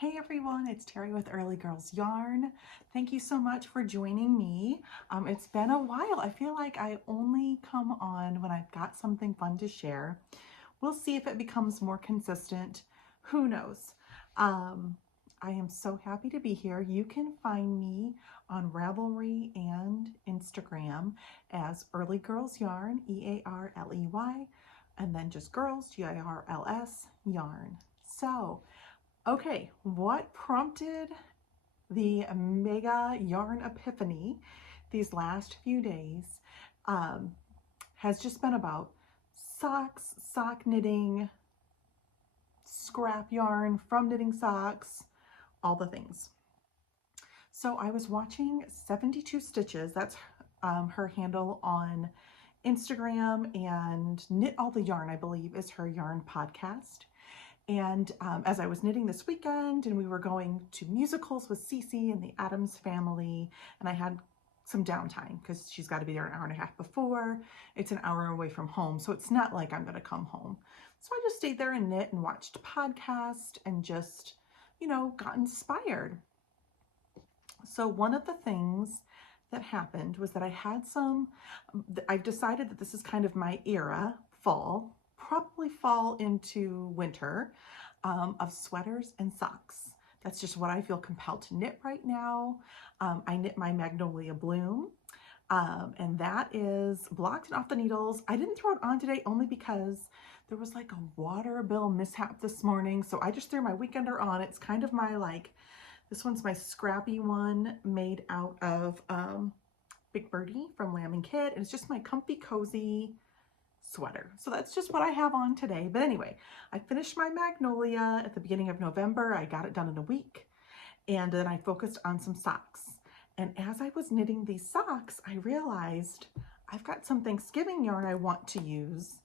Hey everyone, it's Terry with Earleygirlsyarn. Thank you so much for joining me. It's been a while. I feel like I only come on when I've got something fun to share. We'll see if it becomes more consistent. Who knows? I am so happy to be here. You can find me on Ravelry and Instagram as Earleygirlsyarn, E-A-R-L-E-Y, and then just girls, G-I-R-L-S, yarn. So, okay, what prompted the mega yarn epiphany these last few days um, has just been about socks, sock knitting, scrap yarn from knitting socks, all the things. So I was watching 72 Stitches, that's her handle on Instagram, and Knit All the Yarn, I believe, is her yarn podcast. And as I was knitting this weekend and we were going to musicals with Cece and the Addams Family, and I had some downtime because she's got to be there an hour and a half before. It's an hour away from home, so it's not like I'm going to come home. So I just stayed there and knit and watched a podcast and just, got inspired. So one of the things that happened was that I've decided that this is kind of my era, fall, probably fall into winter, of sweaters and socks. That's just what I feel compelled to knit right now. I knit my Magnolia Bloom, and that is blocked and off the needles. I didn't throw it on today only because there was like a water bill mishap this morning, so I just threw my weekender on. It's kind of my this one's my Scrappy one made out of Big Birdie from Lamb & Kid, and it's just my comfy, cozy sweater. So that's just what I have on today. But anyway, I finished my Magnolia at the beginning of November. I got it done in a week. And then I focused on some socks. And as I was knitting these socks, I realized I've got some Thanksgiving yarn I want to use,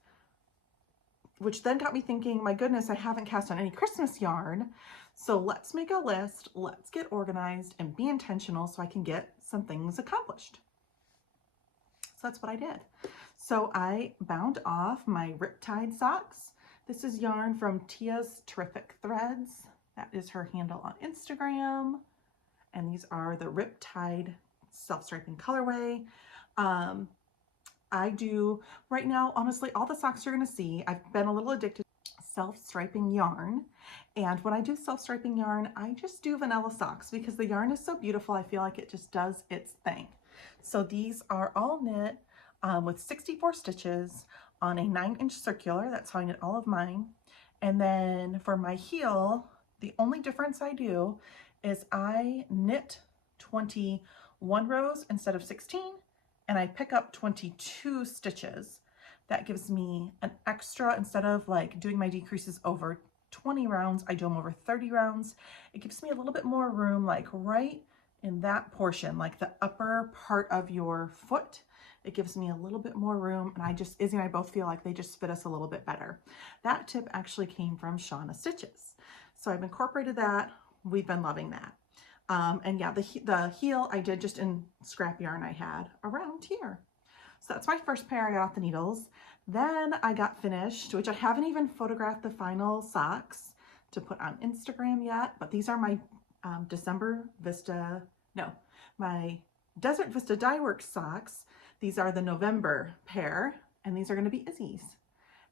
which then got me thinking, my goodness, I haven't cast on any Christmas yarn. So let's make a list, let's get organized and be intentional so I can get some things accomplished. So that's what I did. So I bound off my Riptide socks. This is yarn from Tia's Terrific Threads. That is her handle on Instagram. And these are the Riptide self-striping colorway. I do, right now, honestly, all the socks you're gonna see, I've been a little addicted to self-striping yarn. And when I do self-striping yarn, I just do vanilla socks because the yarn is so beautiful. I feel like it just does its thing. So these are all knit with 64 stitches on a 9-inch circular. That's how I knit all of mine. And then for my heel, the only difference I do is I knit 21 rows instead of 16, and I pick up 22 stitches. That gives me an extra, instead of like doing my decreases over 20 rounds, I do them over 30 rounds. It gives me a little bit more room, like right in that portion, like the upper part of your foot. It gives me a little bit more room, and Izzy and I both feel like they just fit us a little bit better. That tip actually came from Shauna Stitches. So I've incorporated that. We've been loving that. And yeah, the heel I did just in scrap yarn I had around here. So that's my first pair I got off the needles. Then I got finished, which I haven't even photographed the final socks to put on Instagram yet, but these are my my Desert Vista Dyeworks socks. These are the November pair, and these are going to be Izzy's.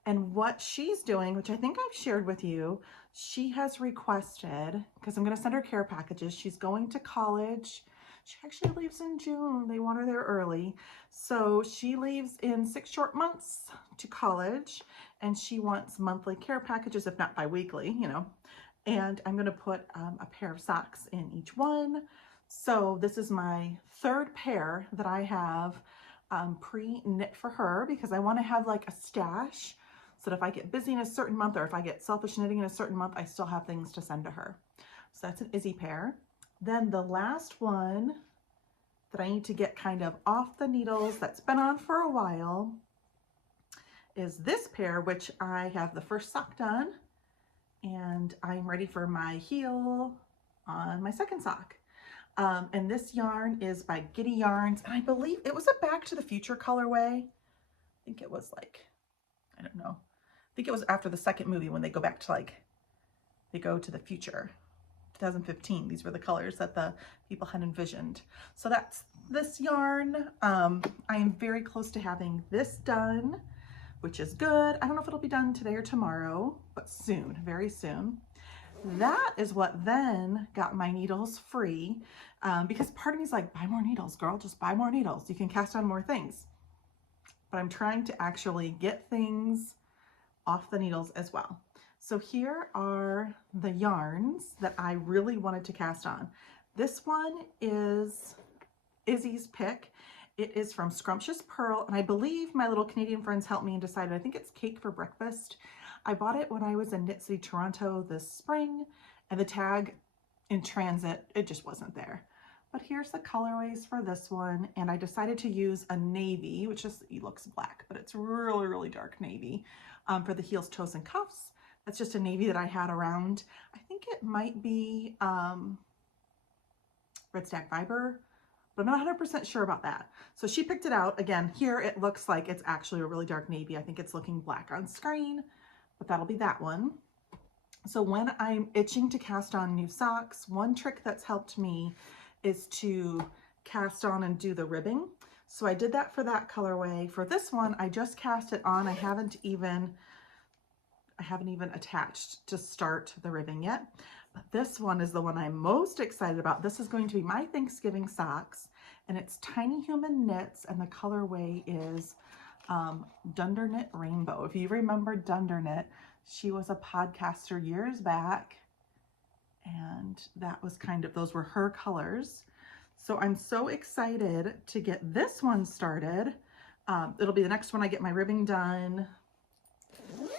And what she's doing, which I think I've shared with you, she has requested, because I'm going to send her care packages, she's going to college. She actually leaves in June. They want her there early. So she leaves in 6 short months to college, and she wants monthly care packages, if not bi-weekly, And I'm going to put a pair of socks in each one. So this is my 3rd pair that I have pre-knit for her, because I want to have like a stash so that if I get busy in a certain month, or if I get selfish knitting in a certain month, I still have things to send to her. So that's an Izzy pair. Then the last one that I need to get kind of off the needles, that's been on for a while, is this pair, which I have the first sock done, and I'm ready for my heel on my second sock. And this yarn is by Giddy Yarns, and I believe it was a Back to the Future colorway. I think it was like, I don't know. I think it was after the second movie when they go back to they go to the future, 2015. These were the colors that the people had envisioned. So that's this yarn. I am very close to having this done, which is good. I don't know if it'll be done today or tomorrow, but soon, very soon. That is what then got my needles free, because part of me is like, buy more needles, girl, just buy more needles. You can cast on more things. But I'm trying to actually get things off the needles as well. So here are the yarns that I really wanted to cast on. This one is Izzy's pick. It is from Scrumptious Purl, and I believe my little Canadian friends helped me and decided, I think it's Cake for Breakfast. I bought it when I was in Knit City, Toronto this spring, and the tag in transit, it just wasn't there. But here's the colorways for this one, and I decided to use a navy, which is, it looks black, but it's really, really dark navy, for the heels, toes, and cuffs. That's just a navy that I had around. I think it might be Red Stack Fiber, but I'm not 100% sure about that. So she picked it out. Again, here it looks like it's actually a really dark navy. I think it's looking black on screen, but that'll be that one. So when I'm itching to cast on new socks, one trick that's helped me is to cast on and do the ribbing. So I did that for that colorway. For this one, I just cast it on. I haven't even attached to start the ribbing yet. But this one is the one I'm most excited about. This is going to be my Thanksgiving socks, and it's Tiny Human Knits, and the colorway is Dunderknit Rainbow. If you remember Dunderknit, she was a podcaster years back, and that was kind of, those were her colors. So I'm so excited to get this one started. It'll be the next one I get my ribbing done.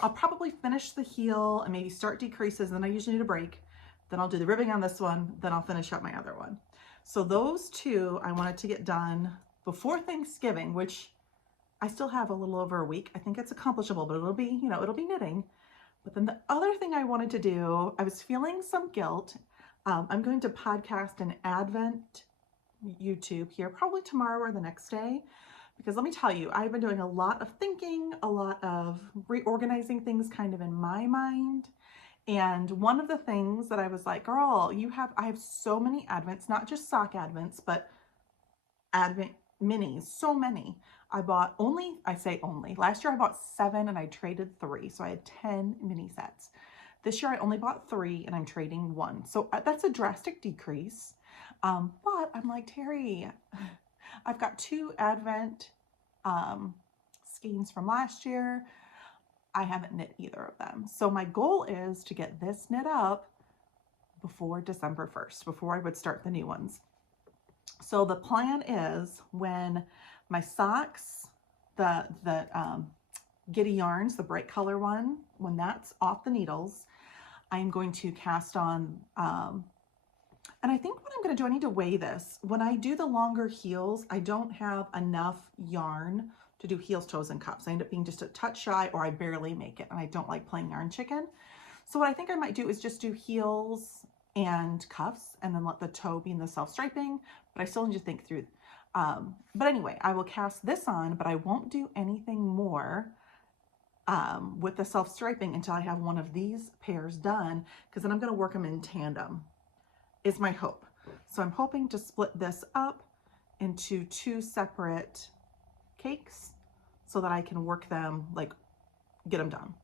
I'll probably finish the heel and maybe start decreases, and then I usually need a break. Then I'll do the ribbing on this one, then I'll finish up my other one. So those two I wanted to get done before Thanksgiving, which I still have a little over a week. I think it's accomplishable, but it'll be, you know, it'll be knitting. But then the other thing I wanted to do, I was feeling some guilt. I'm going to podcast an Advent YouTube here, probably tomorrow or the next day. Because let me tell you, I've been doing a lot of thinking, a lot of reorganizing things kind of in my mind. And one of the things that I was like, girl, I have so many Advents, not just sock Advents, but Advent minis, so many. I bought last year I bought 7 and I traded 3. So I had 10 mini sets. This year I only bought 3 and I'm trading 1. So that's a drastic decrease. But I'm like, Terry, I've got 2 Advent skeins from last year. I haven't knit either of them. So my goal is to get this knit up before December 1st, before I would start the new ones. So the plan is when my socks, the Giddy yarns, the bright color one, when that's off the needles, I'm going to cast on, and I think what I'm going to do, I need to weigh this. When I do the longer heels, I don't have enough yarn to do heels, toes, and cuffs. I end up being just a touch shy, or I barely make it, and I don't like playing yarn chicken. So what I think I might do is just do heels and cuffs, and then let the toe be in the self-striping, but I still need to think through. But anyway, I will cast this on, but I won't do anything more with the self-striping until I have one of these pairs done, because then I'm going to work them in tandem, is my hope. So I'm hoping to split this up into 2 separate cakes so that I can work them, like get them done.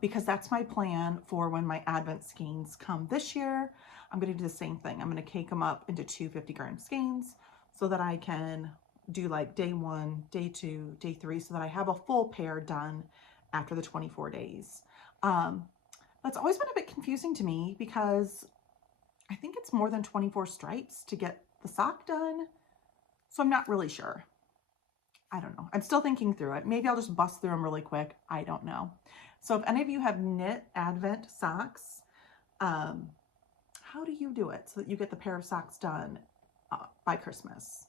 Because that's my plan for when my Advent skeins come this year. I'm going to do the same thing. I'm going to cake them up into 2 50-gram skeins so that I can do like day 1, day 2, day 3, so that I have a full pair done after the 24 days. That's always been a bit confusing to me because I think it's more than 24 stripes to get the sock done. So I'm not really sure. I don't know. I'm still thinking through it. Maybe I'll just bust through them really quick. I don't know. So if any of you have knit Advent socks, how do you do it so that you get the pair of socks done by Christmas?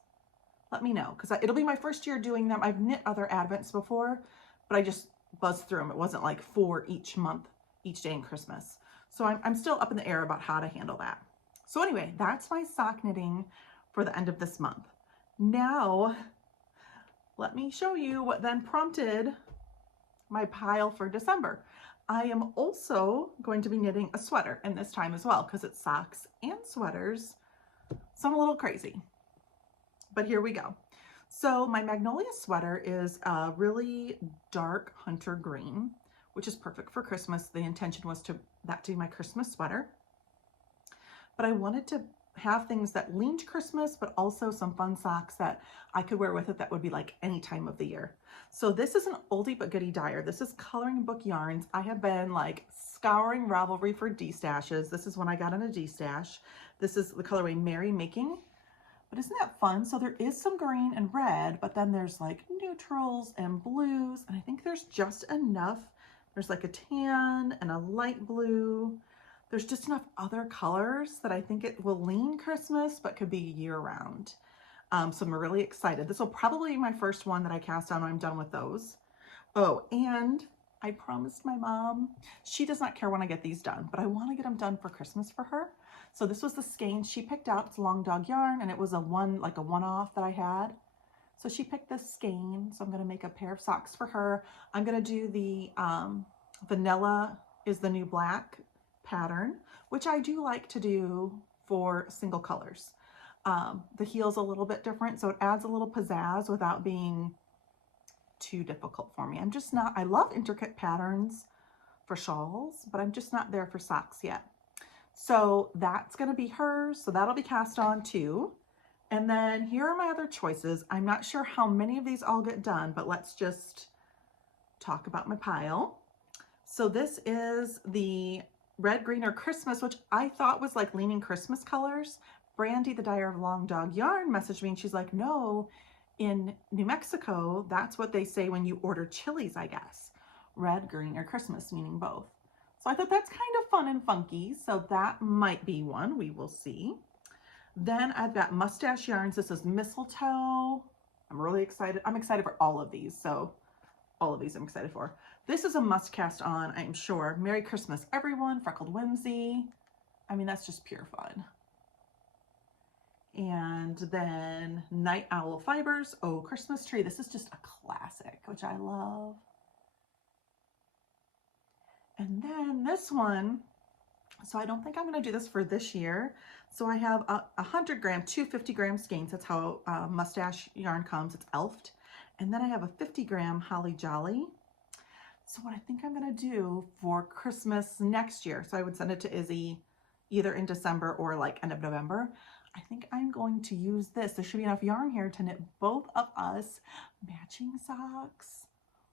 Let me know, because it'll be my first year doing them. I've knit other Advents before, but I just buzzed through them. It wasn't like 4 each month, each day in Christmas. So I'm still up in the air about how to handle that. So anyway, that's my sock knitting for the end of this month. Now, let me show you what then prompted my pile for December. I am also going to be knitting a sweater in this time as well because it's socks and sweaters. So I'm a little crazy, but here we go. So my magnolia sweater is a really dark hunter green, which is perfect for Christmas. The intention was to be my Christmas sweater, but I wanted to have things that leaned Christmas, but also some fun socks that I could wear with it that would be like any time of the year. So this is an oldie but goodie dyer. This is Coloring Book Yarns. I have been like scouring Ravelry for D-stashes. This is when I got in a D-stash. This is the colorway Merry Making. But isn't that fun? So there is some green and red, but then there's like neutrals and blues, and I think there's just enough. There's like a tan and a light blue. There's just enough other colors that I think it will lean Christmas, but could be year round. So I'm really excited. This will probably be my first one that I cast on when I'm done with those. Oh, and I promised my mom, she does not care when I get these done, but I want to get them done for Christmas for her. So this was the skein she picked out. It's Long Dog Yarn, and it was a one-off that I had. So she picked this skein. So I'm going to make a pair of socks for her. I'm going to do the Vanilla is the New Black pattern, which I do like to do for single colors. The heel's a little bit different, so it adds a little pizzazz without being too difficult for me. I'm just not, I love intricate patterns for shawls, but I'm just not there for socks yet. So that's going to be hers. So that'll be cast on too. And then here are my other choices. I'm not sure how many of these I'll get done, but let's just talk about my pile. So this is the Red, Green, or Christmas, which I thought was like leaning Christmas colors. Brandy, the dyer of Long Dog Yarn, messaged me and she's like, no, in New Mexico, that's what they say when you order chilies, I guess. Red, green, or Christmas, meaning both. So I thought that's kind of fun and funky. So that might be one. We will see. Then I've got Mustache Yarns. This is Mistletoe. I'm really excited. I'm excited for all of these. So all of these I'm excited for. This is a must cast on, I'm sure. Merry Christmas, everyone. Freckled Whimsy. I mean, that's just pure fun. And then Night Owl Fibers. Oh, Christmas Tree. This is just a classic, which I love. And then this one, so I don't think I'm going to do this for this year. So I have a 100 gram, 250 gram skeins. That's how Mustache Yarn comes. It's elfed. And then I have a 50 gram Holly Jolly. So what I think I'm going to do for Christmas next year, so I would send it to Izzy either in December or like end of November. I think I'm going to use this. There should be enough yarn here to knit both of us matching socks.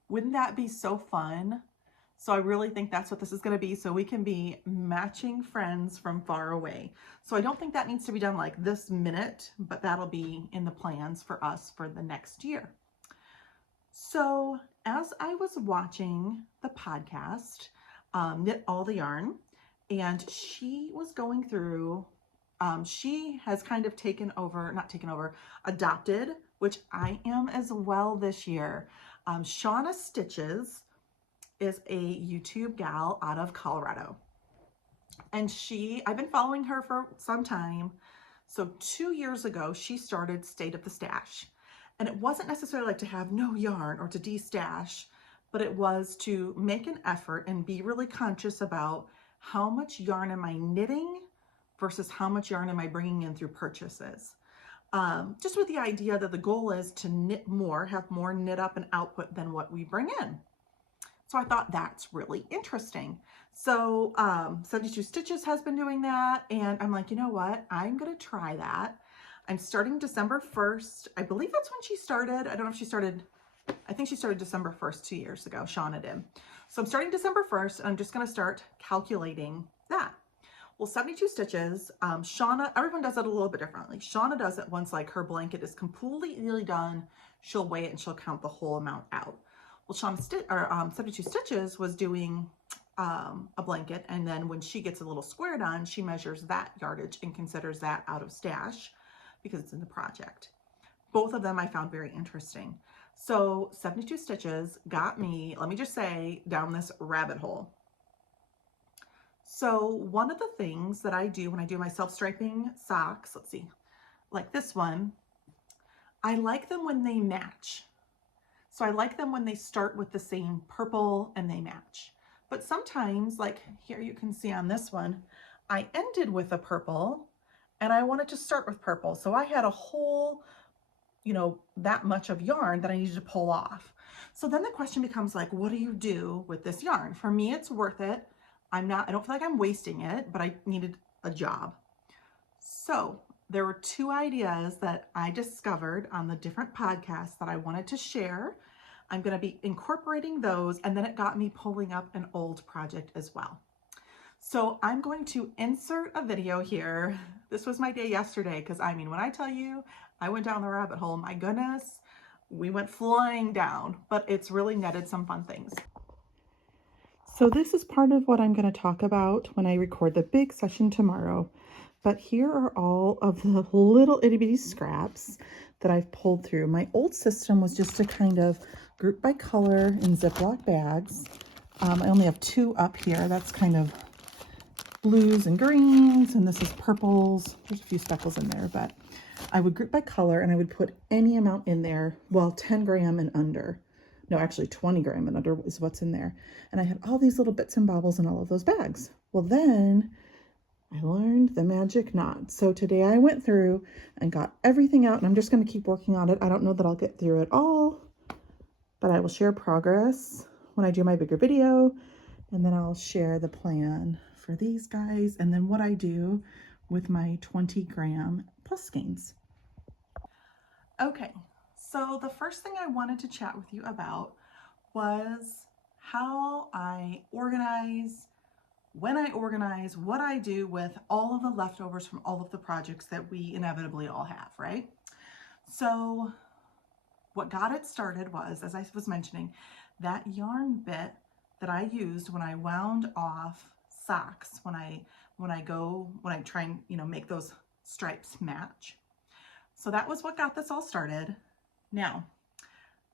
Wouldn't that be so fun? So I really think that's what this is going to be. So we can be matching friends from far away. So I don't think that needs to be done like this minute, but that'll be in the plans for us for the next year. So as I was watching the podcast, Knit All the Yarn, and she was going through, she has kind of adopted, which I am as well this year. Shauna Stitches is a YouTube gal out of Colorado. And I've been following her for some time. So 2 years ago, she started State of the Stash. And it wasn't necessarily like to have no yarn or to de-stash, but it was to make an effort and be really conscious about how much yarn am I knitting versus how much yarn am I bringing in through purchases. Just with the idea that the goal is to knit more, have more knit up and output than what we bring in. So I thought that's really interesting. So 72 Stitches has been doing that. And I'm like, you know what? I'm going to try that. I'm starting December 1st. I believe that's when she started. I don't know if she started, I think she started December 1st 2 years ago. Shauna did. So I'm starting December 1st and I'm just going to start calculating that. Well, 72 Stitches, Shauna, everyone does it a little bit differently. Shauna does it once like her blanket is completely done. She'll weigh it and she'll count the whole amount out. Well, 72 Stitches was doing a blanket, and then when she gets a little square done, she measures that yardage and considers that out of stash because it's in the project. Both of them I found very interesting. So 72 Stitches got me, let me just say, down this rabbit hole. So one of the things that I do when I do my self-striping socks, let's see, like this one, I like them when they match. So I like them when they start with the same purple and they match. But sometimes, like here you can see on this one, I ended with a purple and I wanted to start with purple. So I had a whole, you know, that much of yarn that I needed to pull off. So then the question becomes like, what do you do with this yarn? For me, it's worth it. I don't feel like I'm wasting it, but I needed a job. So there were two ideas that I discovered on the different podcasts that I wanted to share. I'm going to be incorporating those, and then it got me pulling up an old project as well. So I'm going to insert a video here. This was my day yesterday, because I mean, when I tell you I went down the rabbit hole, my goodness, we went flying down, but it's really netted some fun things. So this is part of what I'm going to talk about when I record the big session tomorrow. But here are all of the little itty bitty scraps that I've pulled through. My old system was just to kind of group by color in Ziploc bags. I only have two up here. That's kind of blues and greens, and this is purples. There's a few speckles in there, but I would group by color and I would put any amount in there. Well, 10 gram and under. No, actually 20 gram and under is what's in there. And I had all these little bits and bobbles in all of those bags. Well, then I learned the magic knot. So today I went through and got everything out, and I'm just going to keep working on it. I don't know that I'll get through it all, but I will share progress when I do my bigger video, and then I'll share the plan for these guys and then what I do with my 20 gram plus skeins. Okay, so the first thing I wanted to chat with you about was how I organize, when I organize, what I do with all of the leftovers from all of the projects that we inevitably all have, right? So what got it started was, as I was mentioning, that yarn bit that I used when I wound off socks, when I try and, you know, make those stripes match. So that was what got this all started. Now,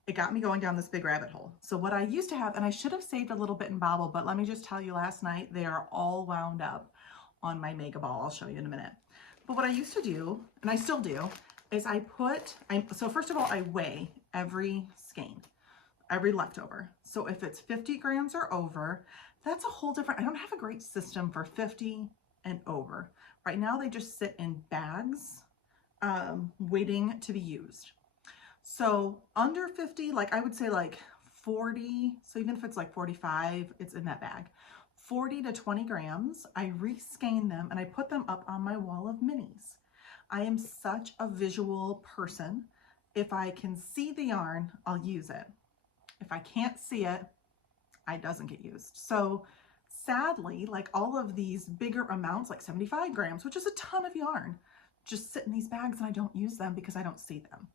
it got me going down this big rabbit hole. So what I used to have, and I should have saved a little bit in bobble, but let me just tell you, last night they are all wound up on my mega ball. I'll show you in a minute. But what I used to do, and I still do, is so first of all, I weigh every skein, every leftover. So if it's 50 grams or over, that's a whole different, I don't have a great system for 50 and over. Right now they just sit in bags, waiting to be used. So under 50, like I would say like 40, so even if it's like 45, it's in that bag. 40 to 20 grams, I reskein them and I put them up on my wall of minis. I am such a visual person. If I can see the yarn, I'll use it. If I can't see it, it doesn't get used. So sadly, like all of these bigger amounts, like 75 grams, which is a ton of yarn, just sit in these bags and I don't use them because I don't see them.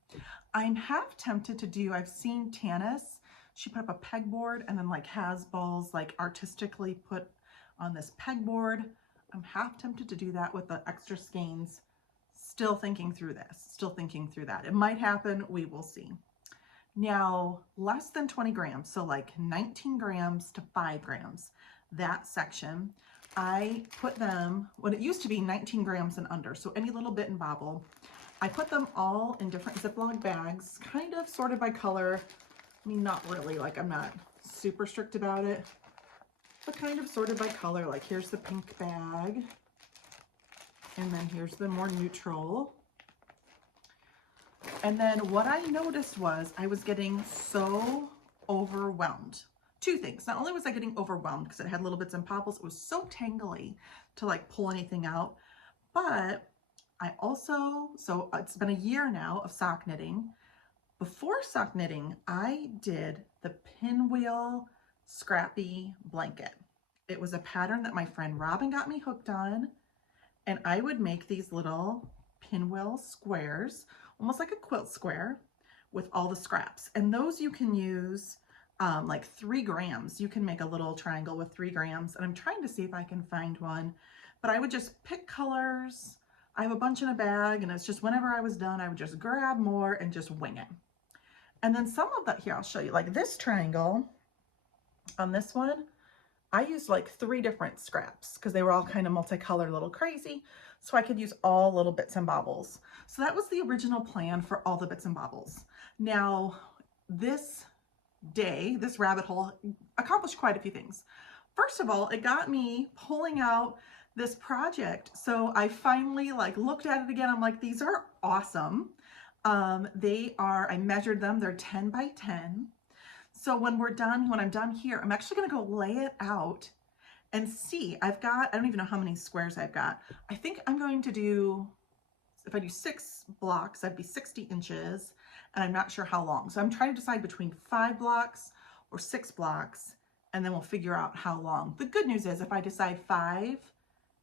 I'm half tempted to do, I've seen Tanis, she put up a pegboard and then like has balls like artistically put on this pegboard. I'm half tempted to do that with the extra skeins. Still thinking through this, still thinking through that. It might happen, we will see. Now, less than 20 grams, so like 19 grams to 5 grams, that section, I put them, what it used to be 19 grams and under, so any little bit and bobble, I put them all in different Ziploc bags, kind of sorted by color. I mean, not really, like I'm not super strict about it, but kind of sorted by color. Like here's the pink bag, and then here's the more neutral. And then what I noticed was I was getting so overwhelmed. Two things. Not only was I getting overwhelmed because it had little bits and bobbles, it was so tangly to like pull anything out, but I also, so it's been a year now of sock knitting. Before sock knitting, I did the pinwheel Scrappy blanket. It was a pattern that my friend Robin got me hooked on, and I would make these little pinwheel squares, almost like a quilt square, with all the scraps. And those you can use like 3 grams. You can make a little triangle with 3 grams. And I'm trying to see if I can find one, but I would just pick colors. I have a bunch in a bag, and it's just whenever I was done, I would just grab more and just wing it. And then some of that, here, I'll show you, like this triangle on this one, I used like 3 different scraps because they were all kind of multicolored, a little crazy. So I could use all little bits and bobbles. So that was the original plan for all the bits and bobbles. Now, this day, this rabbit hole accomplished quite a few things. first of all, it got me pulling out this project. So I finally like looked at it again. I'm like, these are awesome. I measured them, they're 10 by 10. So when I'm done here, I'm actually gonna go lay it out and see. I don't even know how many squares I've got. I think I'm going to do, if I do 6 blocks, that'd be 60 inches, and I'm not sure how long. So I'm trying to decide between 5 blocks or 6 blocks, and then we'll figure out how long. The good news is if I decide 5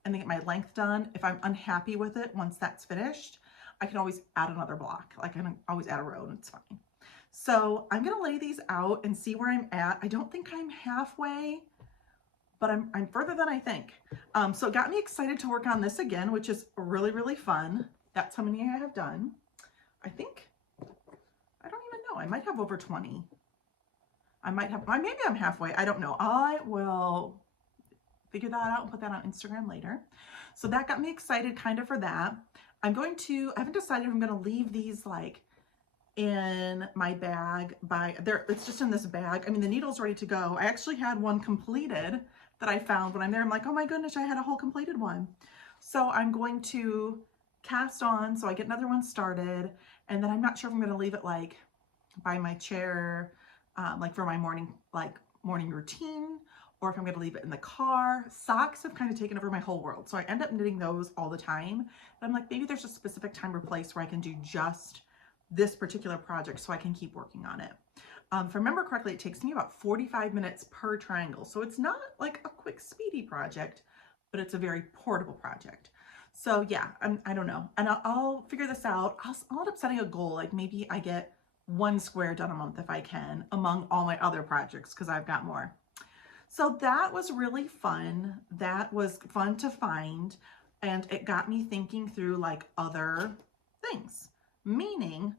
and then get my length done, if I'm unhappy with it once that's finished, I can always add another block. Like I can always add a row and it's fine. So I'm gonna lay these out and see where I'm at. I don't think I'm halfway, but I'm further than I think. So it got me excited to work on this again, which is really, really fun. That's how many I have done. I think, I don't even know, I might have over 20. Maybe I'm halfway, I don't know. I will figure that out and put that on Instagram later. So that got me excited kind of for that. I haven't decided if I'm gonna leave these like in my bag it's just in this bag. I mean, the needle's ready to go. I actually had one completed that I found when I'm there. I'm like, oh my goodness, I had a whole completed one. So I'm going to cast on, so I get another one started, and then I'm not sure if I'm gonna leave it like by my chair, like for my morning routine, or if I'm gonna leave it in the car. Socks have kind of taken over my whole world. So I end up knitting those all the time. But I'm like, maybe there's a specific time or place where I can do just this particular project so I can keep working on it. If I remember correctly, it takes me about 45 minutes per triangle. So it's not like a quick, speedy project, but it's a very portable project. So yeah, I don't know. And I'll figure this out. I'll end up setting a goal. Like maybe I get 1 square done a month if I can, among all my other projects, because I've got more. So that was really fun. That was fun to find. And it got me thinking through like other things, meaning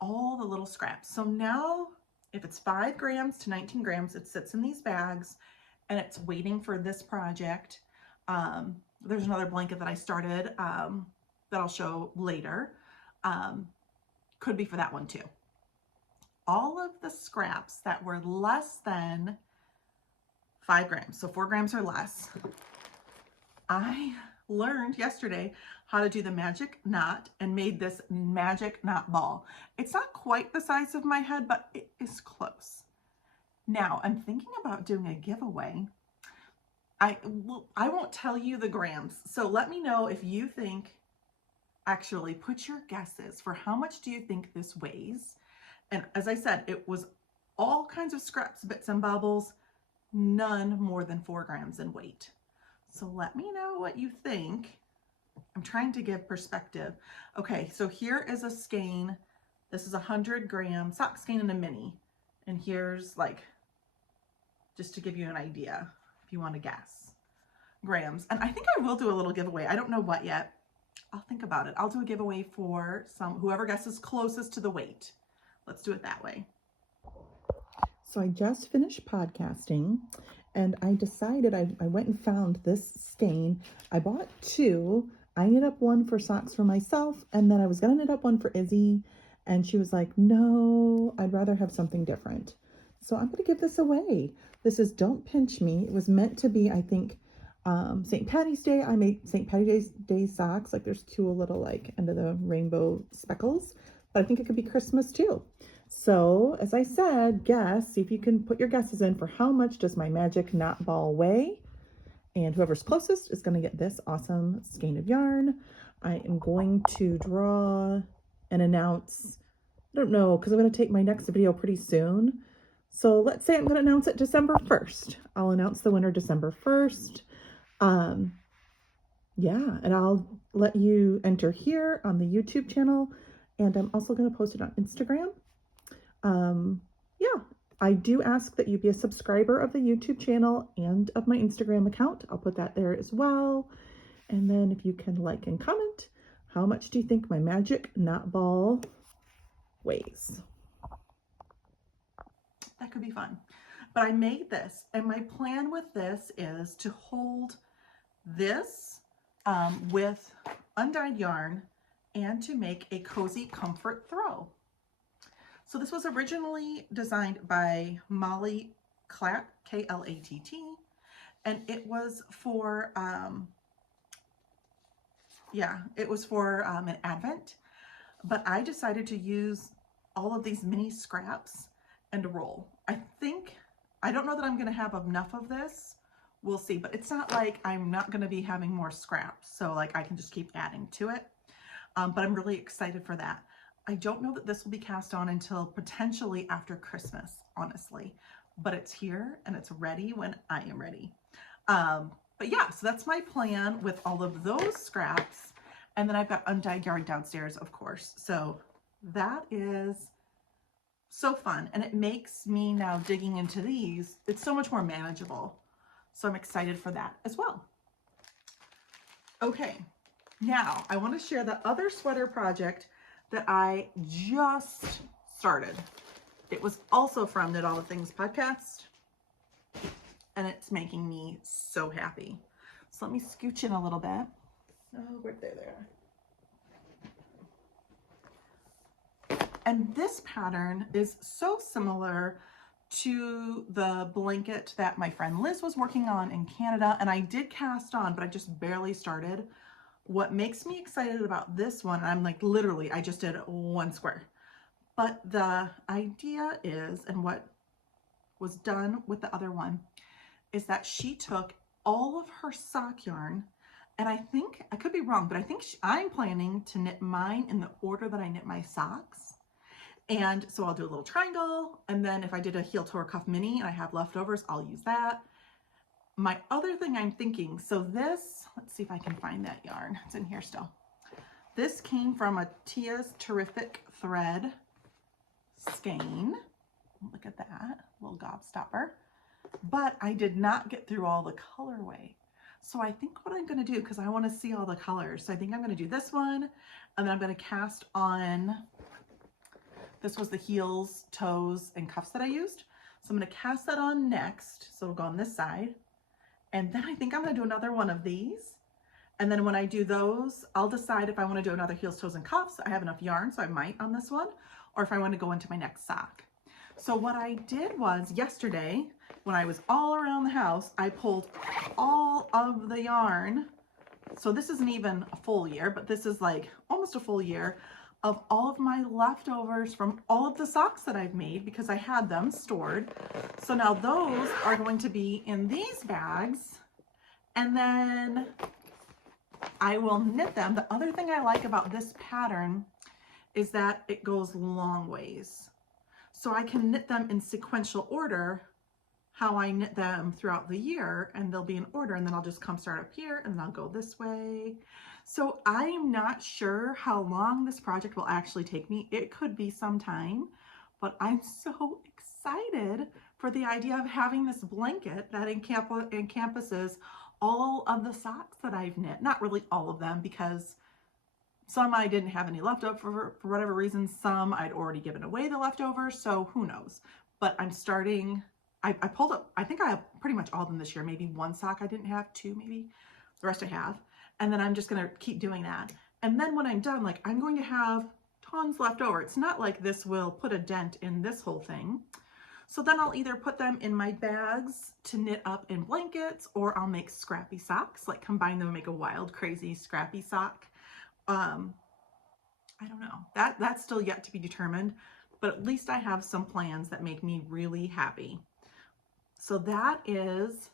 all the little scraps. So now if it's 5 grams to 19 grams, it sits in these bags and it's waiting for this project. There's another blanket that I started that I'll show later. Could be for that one too. All of the scraps that were less than 5 grams, so 4 grams or less, I learned yesterday how to do the magic knot and made this magic knot ball. It's not quite the size of my head, but it is close. Now I'm thinking about doing a giveaway. I won't tell you the grams. So let me know if you think, actually put your guesses for how much do you think this weighs? And as I said, it was all kinds of scraps, bits and bobbles, none more than 4 grams in weight. So let me know what you think. I'm trying to give perspective. Okay, so here is a skein. This is 100 gram sock skein in a mini. And here's like, just to give you an idea, if you want to guess, grams. And I think I will do a little giveaway. I don't know what yet. I'll think about it. I'll do a giveaway for whoever guesses closest to the weight. Let's do it that way. So I just finished podcasting and I decided I went and found this skein. I bought 2. I knit up one for socks for myself, and then I was gonna knit up one for Izzy, and she was like, no, I'd rather have something different. So I'm gonna give this away. This is Don't Pinch Me. It was meant to be, I think, St. Patty's Day. I made St. Patty's Day socks. Like there's 2 little like end of the rainbow speckles, but I think it could be Christmas too. So as I said, see if you can put your guesses in for how much does my magic knot ball weigh, and whoever's closest is going to get this awesome skein of yarn. I am going to draw and announce, I don't know, because I'm going to take my next video pretty soon. So let's say I'm going to announce it December 1st. I'll announce the winner December 1st. Yeah, and I'll let you enter here on the YouTube channel, and I'm also going to post it on Instagram. Yeah, I do ask that you be a subscriber of the YouTube channel and of my Instagram account. I'll put that there as well. And then if you can like and comment, how much do you think my magic knot ball weighs? That could be fun. But I made this, and my plan with this is to hold this with undyed yarn and to make a cozy comfort throw. So this was originally designed by Molly Klatt, K-L-A-T-T, and it was for, yeah, it was for an Advent, but I decided to use all of these mini scraps and roll. I don't know that I'm gonna have enough of this. We'll see, but it's not like I'm not gonna be having more scraps. So like I can just keep adding to it. But I'm really excited for that. I don't know that this will be cast on until potentially after Christmas, honestly, but it's here and it's ready when I am ready. But yeah, so that's my plan with all of those scraps. And then I've got undyed yarn downstairs, of course. So that is so fun. And it makes me now digging into these, it's so much more manageable. So I'm excited for that as well. Okay, now I want to share the other sweater project that I just started. It was also from Knit All the Things podcast, and it's making me so happy. So let me scooch in a little bit. Oh, right there. And this pattern is so similar to the blanket that my friend Liz was working on in Canada, and I did cast on, but I just barely started. What makes me excited about this one, I'm like literally, I just did one square, but the idea is, and what was done with the other one, is that she took all of her sock yarn, and I think, I could be wrong, but I think I'm planning to knit mine in the order that I knit my socks. And so I'll do a little triangle, and then if I did a heel toe or cuff mini and I have leftovers, I'll use that. My other thing I'm thinking, so this, let's see if I can find that yarn. It's in here still. This came from a Tia's Terrific thread skein. Look at that, little gobstopper. But I did not get through all the colorway. So I think what I'm gonna do, because I wanna see all the colors, so I think I'm gonna do this one, and then I'm gonna cast on, this was the heels, toes, and cuffs that I used. So I'm gonna cast that on next. So it'll go on this side. And then I think I'm gonna do another one of these. And then when I do those, I'll decide if I wanna do another heels, toes, and cuffs. I have enough yarn, so I might on this one, or if I wanna go into my next sock. So what I did was yesterday, when I was all around the house, I pulled all of the yarn. So this isn't even a full year, but this is like almost a full year of all of my leftovers from all of the socks that I've made because I had them stored. So now those are going to be in these bags, and then I will knit them. The other thing I like about this pattern is that it goes long ways. So I can knit them in sequential order, how I knit them throughout the year, and they'll be in order, and then I'll just come start up here and then I'll go this way. So I'm not sure how long this project will actually take me. It could be some time, but I'm so excited for the idea of having this blanket that encompasses all of the socks that I've knit. Not really all of them, because some I didn't have any left over for whatever reason. Some I'd already given away the leftovers, so who knows. But I'm starting, I pulled up, I think I have pretty much all of them this year. Maybe one sock I didn't have, two maybe. The rest I have. And then I'm just gonna keep doing that. And then when I'm done, like I'm going to have tons left over. It's not like this will put a dent in this whole thing. So then I'll either put them in my bags to knit up in blankets, or I'll make scrappy socks, like combine them and make a wild, crazy scrappy sock. I don't know. That's still yet to be determined, but at least I have some plans that make me really happy. So that is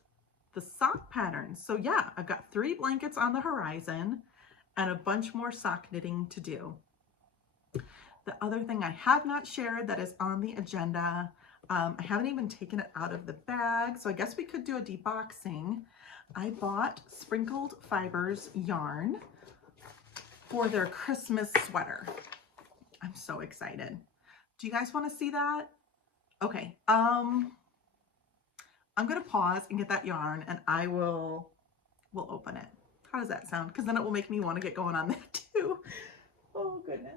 the sock patterns. So yeah, I've got 3 blankets on the horizon and a bunch more sock knitting to do. The other thing I have not shared that is on the agenda, I haven't even taken it out of the bag, so I guess we could do a deboxing. I bought Sprinkled Fibers yarn for their Christmas sweater. I'm so excited. Do you guys want to see that? Okay, I'm gonna pause and get that yarn, and we'll open it. How does that sound? Because then it will make me want to get going on that too. Oh goodness.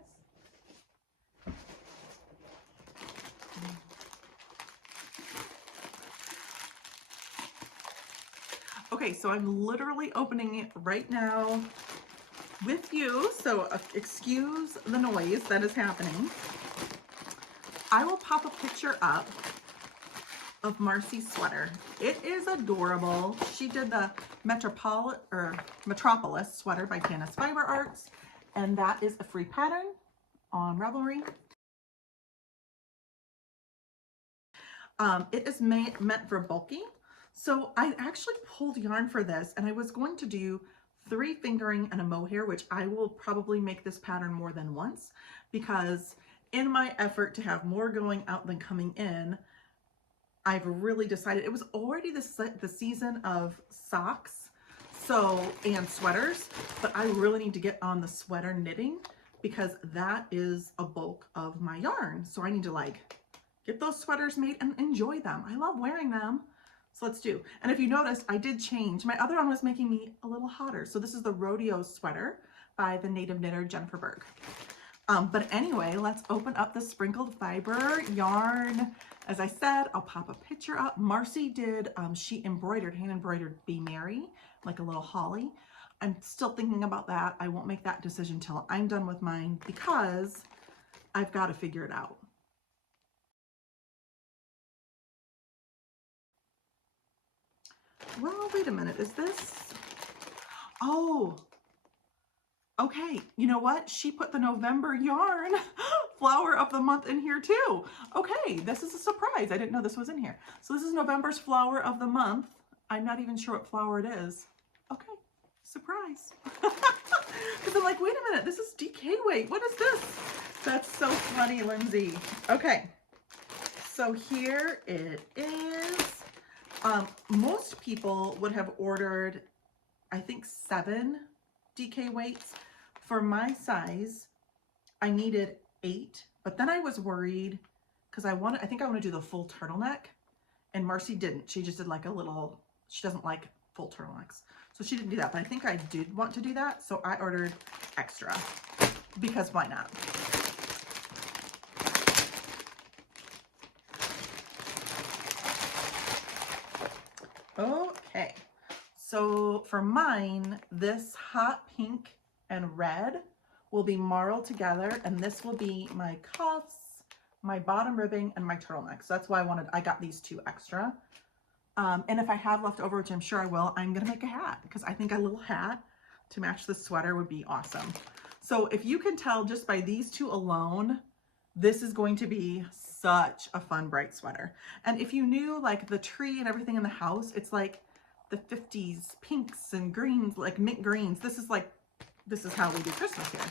Okay, so I'm literally opening it right now with you, so excuse the noise that is happening. I will pop a picture up of Marcy's sweater. It is adorable. She did the Metropolis sweater by Tannis Fiber Arts, and that is a free pattern on Ravelry. It is meant for bulky. So I actually pulled yarn for this, and I was going to do 3 fingering and a mohair, which I will probably make this pattern more than once, because in my effort to have more going out than coming in, I've really decided it was already the season of socks, and sweaters, but I really need to get on the sweater knitting because that is a bulk of my yarn. So I need to like get those sweaters made and enjoy them. I love wearing them. So let's do. And if you noticed, I did change. My other one was making me a little hotter. So this is the Rodeo sweater by the native knitter Jennifer Berg. But anyway, let's open up the sprinkled fiber yarn. As I said, I'll pop a picture up. Marcy did, she embroidered, hand embroidered Be Merry, like a little holly. I'm still thinking about that. I won't make that decision till I'm done with mine because I've got to figure it out. Well, wait a minute, is this? Oh, okay. You know what? She put the November yarn flower of the month in here too. Okay, this is a surprise. I didn't know this was in here. So this is November's flower of the month. I'm not even sure what flower it is. Okay, surprise. Because I'm like, wait a minute, this is DK weight. What is this? That's so funny, Lindsay. Okay, so here it is. Most people would have ordered, I think, 7 DK weights. For my size, I needed 8, but then I was worried because I think I want to do the full turtleneck, and Marcy didn't. She just did like a little, she doesn't like full turtlenecks. So she didn't do that, but I think I did want to do that. So I ordered extra because why not? Okay, so for mine, this hot pink and red will be marled together, and this will be my cuffs, my bottom ribbing, and my turtleneck. So that's why I got these 2 extra. And if I have left over, which I'm sure I will, I'm gonna make a hat because I think a little hat to match the sweater would be awesome. So if you can tell just by these 2 alone, this is going to be such a fun, bright sweater. And if you knew like the tree and everything in the house, it's like the 50s pinks and greens, like mint greens. This is how we do Christmas here.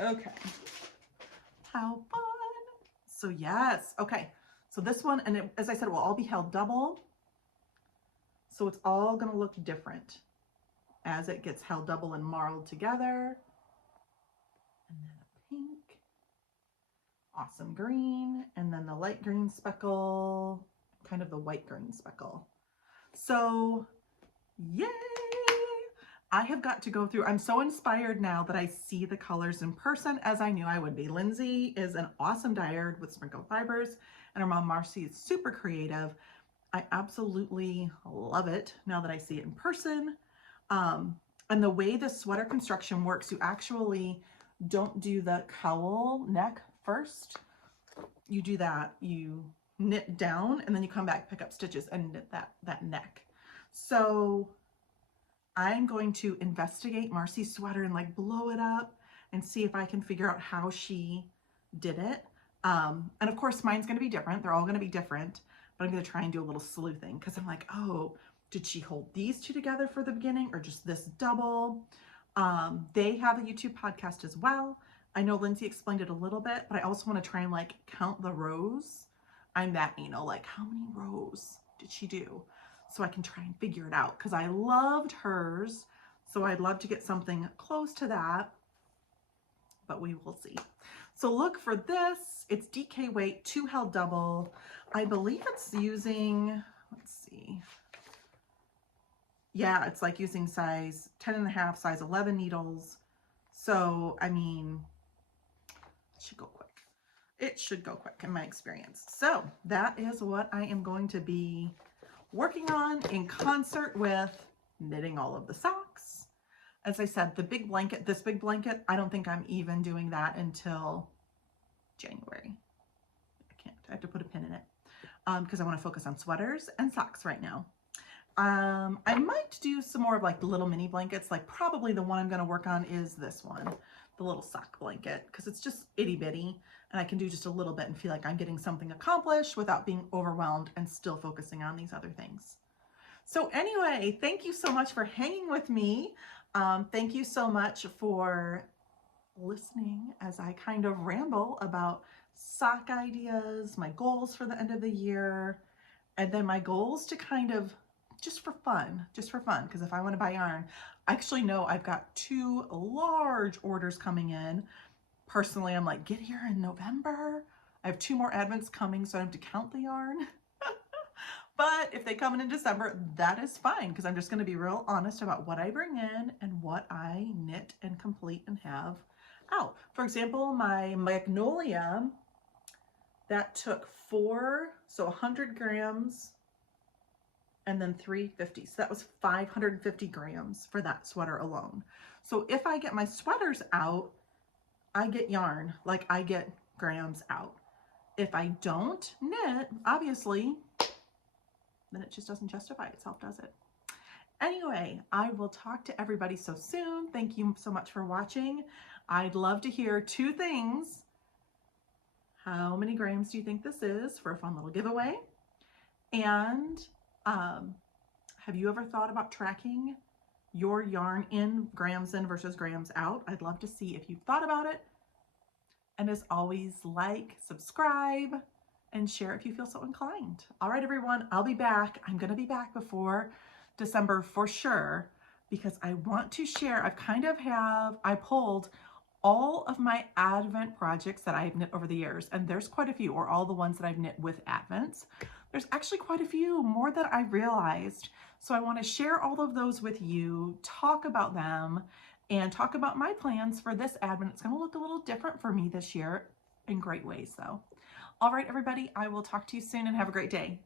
Okay. How fun. So yes, okay. So this one, and as I said, will all be held double. So it's all gonna look different as it gets held double and marled together. And then a pink, awesome green, and then the light green speckle, kind of the white green speckle. So yay! I have got to go through, I'm so inspired now that I see the colors in person as I knew I would be. Lindsay is an awesome dyer with sprinkled fibers, and her mom Marcy is super creative. I absolutely love it now that I see it in person. And the way the sweater construction works, you actually don't do the cowl neck first. You do that, you knit down, and then you come back, pick up stitches, and knit that neck. So I'm going to investigate Marcy's sweater and like blow it up and see if I can figure out how she did it. And of course mine's going to be different. They're all going to be different, but I'm going to try and do a little sleuthing because I'm like, oh, did she hold these 2 together for the beginning or just this double? They have a YouTube podcast as well. I know Lindsay explained it a little bit, but I also want to try and like count the rows. I'm that anal, like how many rows did she do? So I can try and figure it out because I loved hers. So I'd love to get something close to that, but we will see. So look for this. It's DK weight, 2 held double. I believe it's using, let's see. Yeah, it's like using size 10.5, size 11 needles. So, I mean, it should go quick. It should go quick in my experience. So that is what I am going to be working on in concert with knitting all of the socks As I said, the big blanket, this big blanket, I don't think I'm even doing that until January. I can't, I have to put a pin in it because I want to focus on sweaters and socks right now. I might do some more of like the little mini blankets. Like probably the one I'm going to work on is this one, the little sock blanket, because it's just itty bitty and I can do just a little bit and feel like I'm getting something accomplished without being overwhelmed and still focusing on these other things. So anyway, thank you so much for hanging with me. Thank you so much for listening as I kind of ramble about sock ideas, my goals for the end of the year, and then my goals to kind of just for fun, because if I want to buy yarn, I actually know I've got 2 large orders coming in. Personally, I'm like, get here in November. I have 2 more advents coming, so I don't have to count the yarn. But if they come in December, that is fine, because I'm just going to be real honest about what I bring in and what I knit and complete and have out. For example, my Magnolia, that took 4, so 100 grams, and then 350. So that was 550 grams for that sweater alone. So if I get my sweaters out, I get yarn, like I get grams out. If I don't knit, obviously, then it just doesn't justify itself, does it? Anyway, I will talk to everybody so soon. Thank you so much for watching. I'd love to hear 2 things. How many grams do you think this is for a fun little giveaway? And have you ever thought about tracking your yarn in grams in versus grams out? I'd love to see if you've thought about it. And as always, like, subscribe, and share if you feel so inclined. All right, everyone, I'll be back. I'm going to be back before December for sure, because I want to share. I pulled all of my Advent projects that I've knit over the years, and there's quite a few, or all the ones that I've knit with Advents. There's actually quite a few, more than I realized. So I want to share all of those with you, talk about them, and talk about my plans for this Advent. It's going to look a little different for me this year in great ways, though. All right, everybody, I will talk to you soon and have a great day.